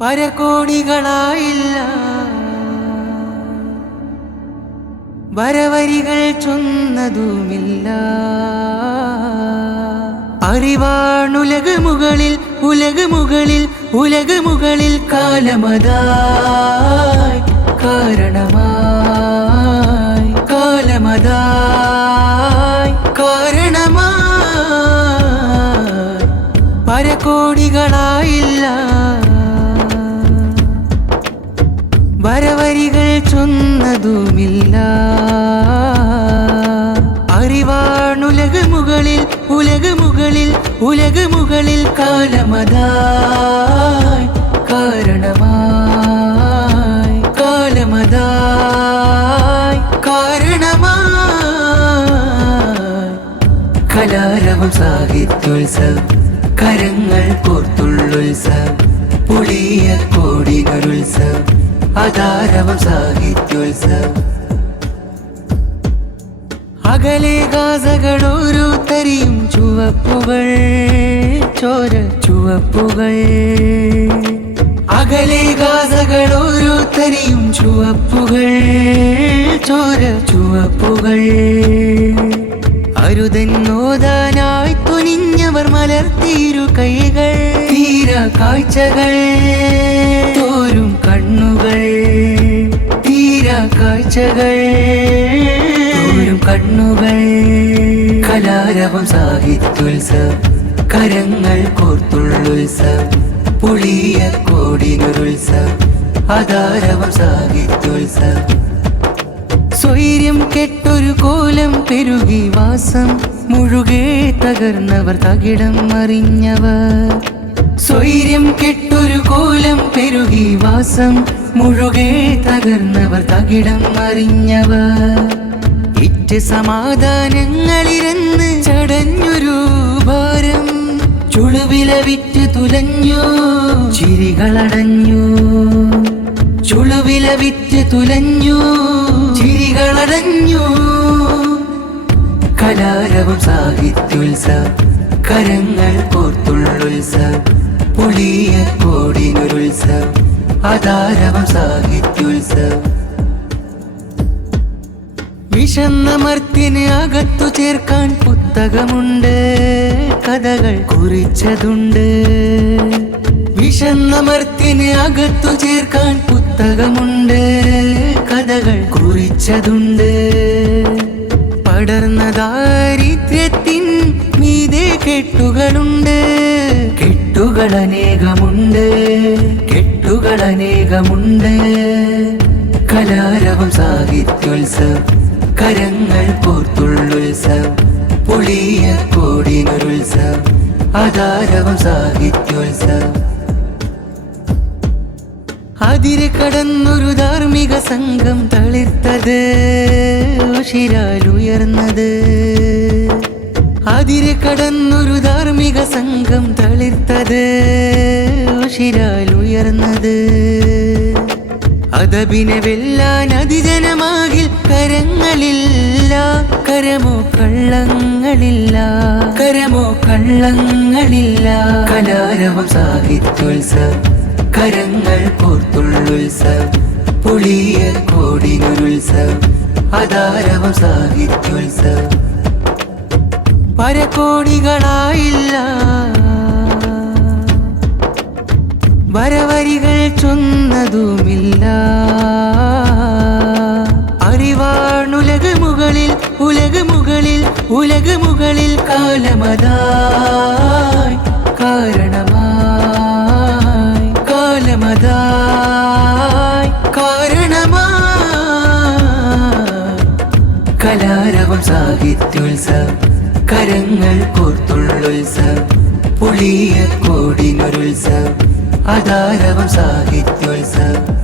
പരകോടികളായില്ല വരവരികൾ ചൊന്നതുമില്ല. അറിവാണുലകമുകളിൽ ഉലകമുകളിൽ ഉലകമുകളിൽ കാലമതായി കാരണമായി കാലമതായി കാരണമായി പരകോടികളായില്ല വരവരികൾ ചൊന്നതുമില്ല. അറിവാണുലകമുകളിൽ ഉലകമുകളിൽ ഉലകമുകളിൽ കാലമതായി കാരണമായി കാലമതായി കാരണമായി കലാരവം സാഹിത്യോത്സവം കരങ്ങൾ കോർത്തുള്ളുത്സവം പുളിയ കോടികളുത്സവം അതാരവം സാഹിത്യോത്സവം. അകലെ ഗാസകളോരോ തരിയും ചുവപ്പുകൾ ചോര ചുവപ്പുകൾ. അകലെ ഗാസകളോരോ തരിയും ചുവപ്പുകൾ ചോര ചുവപ്പുകൾ. അരുതെന്നോതാനായി തുനിഞ്ഞവർ മലർത്തിയിരു കൈകൾ തീര കാഴ്ചകൾ തോരും കണ്ണുകൾ തീര കാഴ്ചകൾ തോരും കണ്ണുകൾ. കലാരവം സാഹിത്യോത്സവം കരങ്ങൾ കോർത്തുള്ളുത്സവം പുളിയ കോടിനുരുത്സവം അതാരവം സാഹിത്യോത്സവം. സ്വൈര്യം കെട്ടൊരു കോലം പെരുകി വാസം മുഴുകെ തകർന്നവർ തകിടം അറിഞ്ഞവർ. സ്വൈര്യം കെട്ടൊരു കോലം പെരുകി വാസം മുഴുകെ തകർന്നവർ തകിടം അറിഞ്ഞവർ. ഇറ്റ് സമാധാനങ്ങളിരന്ന് ചടഞ്ഞൊരു ഭാരം ചുളുവില വിറ്റ് തുലഞ്ഞു ചിരികളടഞ്ഞു ചുളുവില വിറ്റ് തുലഞ്ഞു ചിരികളടഞ്ഞു. കലാരവം സാഹിത്യോത്സവം കരങ്ങൾ കോർത്തുള്ളുത്സവം പുളിയ കോടിനുരുത്സവം അതാരവം സാഹിത്യോത്സവം. വിഷന്നമർത്തിന് അകത്തു ചേർക്കാൻ പുസ്തകമുണ്ട് കഥകൾ കുറിച്ചതുണ്ട്. വിഷന്നമർത്തിന് അകത്തു ചേർക്കാൻ പുസ്തകമുണ്ട് കഥകൾ കുറിച്ചതുണ്ട്. പടർന്ന ദാരിദ്ര്യത്തിൻ മീതെ കെട്ടുകളുണ്ട് കെട്ടുകളനേകമുണ്ട് കെട്ടുകളനേകമുണ്ട്. കലാരവം സാഹിത്യോത്സവം കരങ്ങൾ കോർത്തുള്ളുത്സവം പുളിയ കോടിനുരുത്സവം അതാരവം സാഹിത്യോത്സവം. അതിര് കടന്നൊരു ധാർമ്മിക സംഘം തളിർത്തത് ഉഷിരാലുയർന്നത്. അതിര് കടന്നൊരു ധാർമ്മിക സംഘം തളിർത്തത് ഉഷിരാലുയർന്നത്. അതബിനെ വെല്ലാൻ അതിജനമാകിൽ കരങ്ങളില്ല കരമോ കള്ളങ്ങളില്ല കരമോ കള്ളങ്ങളില്ല. കലാരവം സാഹിത്യോത്സവം കരങ്ങൾ കോർത്തുള്ളുത്സവം പുളിയ കോടിനുരുത്സവം അതാരവം സാഹിത്യോത്സവം. പരകോടികളായില്ല വരവരികൾ ചൊന്നതുമില്ല. അറിവാണുലകമുകളിൽ ഉലകമുകളിൽ ഉലകമുകളിൽ കാലമതായി കാരണമായി കാലമതായി കാരണമായി കലാരവം സാഹിത്യോത്സവം കരങ്ങൾ കോർത്തുള്ളുത്സവം പുളിയ കോടിനുരുത്സവം അതാരവം സാഹിത്യോത്സവം.